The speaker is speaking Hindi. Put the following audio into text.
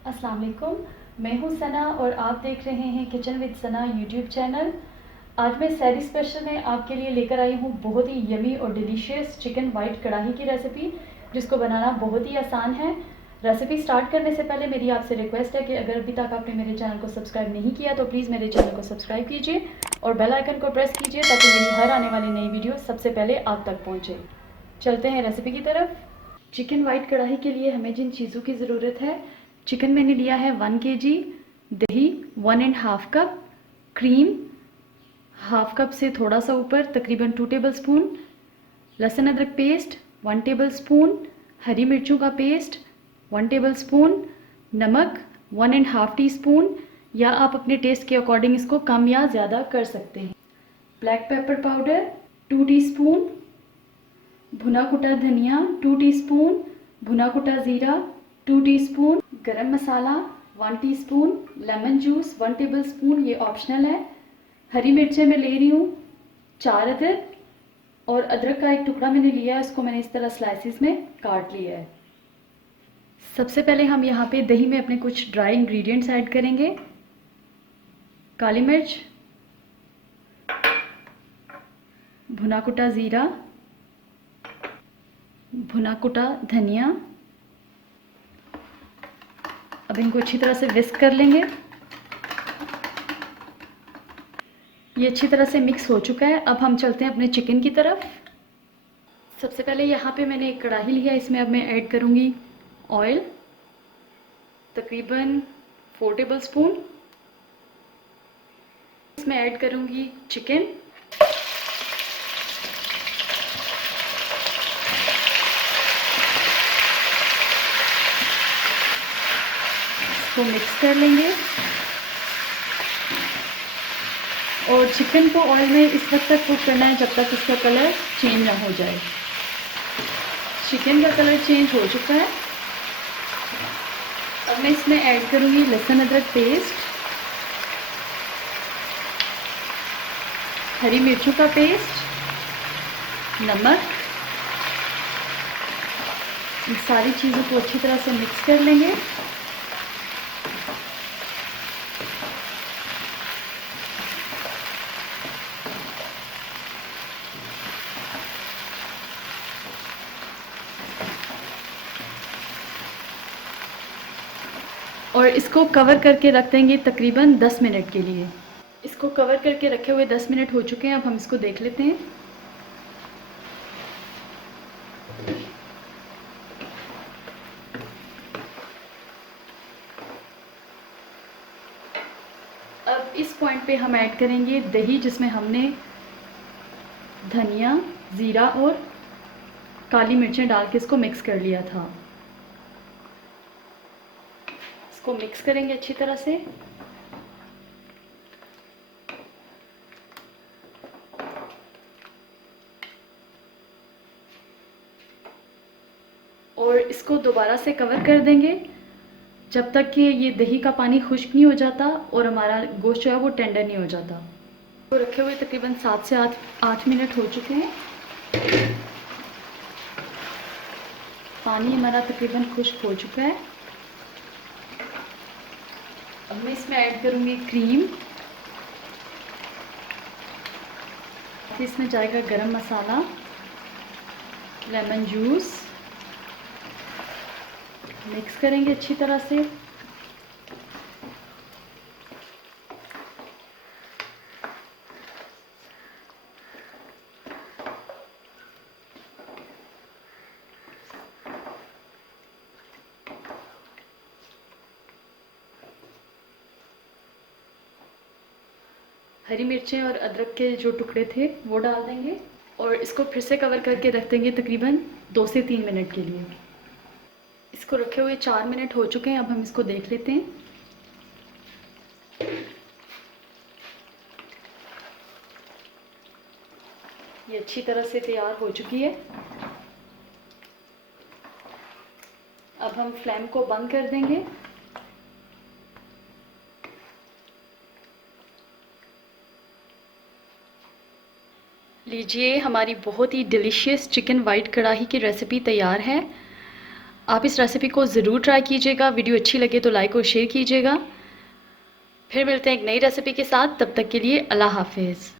अस्सलाम वालेकुम। मैं हूँ सना और आप देख रहे हैं kitchen with Sana YouTube channel. आज मैं सैरी स्पेशल में आपके लिए लेकर आई हूँ बहुत ही यमी और डिलीशियस चिकन वाइट कढ़ाई की रेसिपी, जिसको बनाना बहुत ही आसान है। रेसिपी स्टार्ट करने से पहले मेरी आपसे रिक्वेस्ट है कि अगर अभी तक आपने मेरे चैनल को सब्सक्राइब नहीं किया तो प्लीज़ मेरे चैनल को सब्सक्राइब कीजिए और बेल आइकन को प्रेस कीजिए ताकि मेरी हर आने वाली नई वीडियो सबसे पहले आप तक पहुँचे। चलते हैं रेसिपी की तरफ। चिकन वाइट कढ़ाई के लिए हमें जिन चीज़ों की ज़रूरत है, चिकन मैंने लिया है 1 kg, दही 1.5 कप, क्रीम हाफ कप से थोड़ा सा ऊपर तकरीबन 2 टेबलस्पून, लहसुन अदरक पेस्ट 1 टेबलस्पून, हरी मिर्चों का पेस्ट 1 टेबलस्पून, नमक 1.5 टीस्पून, या आप अपने टेस्ट के अकॉर्डिंग इसको कम या ज़्यादा कर सकते हैं। ब्लैक पेपर पाउडर 2 टीस्पून, भुना कुटा धनिया 2 टीस्पून, भुना कुटा ज़ीरा 2 टीस्पून, गरम मसाला 1 टीस्पून, लेमन जूस 1 टेबलस्पून, ये ऑप्शनल है। हरी मिर्चें मैं ले रही हूँ 4 अदद, और अदरक का एक टुकड़ा मैंने लिया है, उसको मैंने इस तरह स्लाइसिस में काट लिया है। सबसे पहले हम यहाँ पे दही में अपने कुछ ड्राई इंग्रेडिएंट्स ऐड करेंगे। काली मिर्च, भुना कुटा ज़ीरा, भुना कुटा धनिया। अब इनको अच्छी तरह से विस्क कर लेंगे। ये अच्छी तरह से मिक्स हो चुका है। अब हम चलते हैं अपने चिकन की तरफ। सबसे पहले यहाँ पे मैंने एक कढ़ाई लिया है, इसमें अब मैं ऐड करूँगी ऑयल तकरीबन 4 टेबलस्पून। इसमें ऐड करूँगी चिकन, इसको मिक्स कर लेंगे। और चिकन को ऑयल में इस वक्त तक कुक करना है जब तक इसका कलर चेंज ना हो जाए। चिकन का कलर चेंज हो चुका है। अब मैं इसमें ऐड करूँगी लहसुन अदरक पेस्ट, हरी मिर्चों का पेस्ट, नमक। इन सारी चीज़ों को अच्छी तरह से मिक्स कर लेंगे। और इसको कवर करके रख देंगे तकरीबन 10 मिनट के लिए। इसको कवर करके रखे हुए 10 मिनट हो चुके हैं। अब हम इसको देख लेते हैं। अब इस पॉइंट पे हम ऐड करेंगे दही, जिसमें हमने धनिया, ज़ीरा और काली मिर्चें डाल के इसको मिक्स कर लिया था। इसको मिक्स करेंगे अच्छी तरह से। और इसको दोबारा से कवर कर देंगे जब तक कि ये दही का पानी खुश्क नहीं हो जाता और हमारा गोश्त जो है वो टेंडर नहीं हो जाता। तो रखे हुए तकरीबन 7 से 8 मिनट हो चुके हैं। पानी हमारा तकरीबन खुश्क हो चुका है। अब मैं इसमें ऐड करूँगी क्रीम। इसमें जाएगा गरम मसाला, लेमन जूस। मिक्स करेंगे अच्छी तरह से। हरी मिर्चें और अदरक के जो टुकड़े थे वो डाल देंगे और इसको फिर से कवर करके रख देंगे तकरीबन 2 से 3 मिनट के लिए। इसको रखे हुए 4 मिनट हो चुके हैं। अब हम इसको देख लेते हैं। ये अच्छी तरह से तैयार हो चुकी है। अब हम फ्लेम को बंद कर देंगे। लीजिए, हमारी बहुत ही डिलीशियस चिकन वाइट कढ़ाई की रेसिपी तैयार है। आप इस रेसिपी को ज़रूर ट्राई कीजिएगा। वीडियो अच्छी लगे तो लाइक और शेयर कीजिएगा। फिर मिलते हैं एक नई रेसिपी के साथ, तब तक के लिए अल्लाह हाफिज़।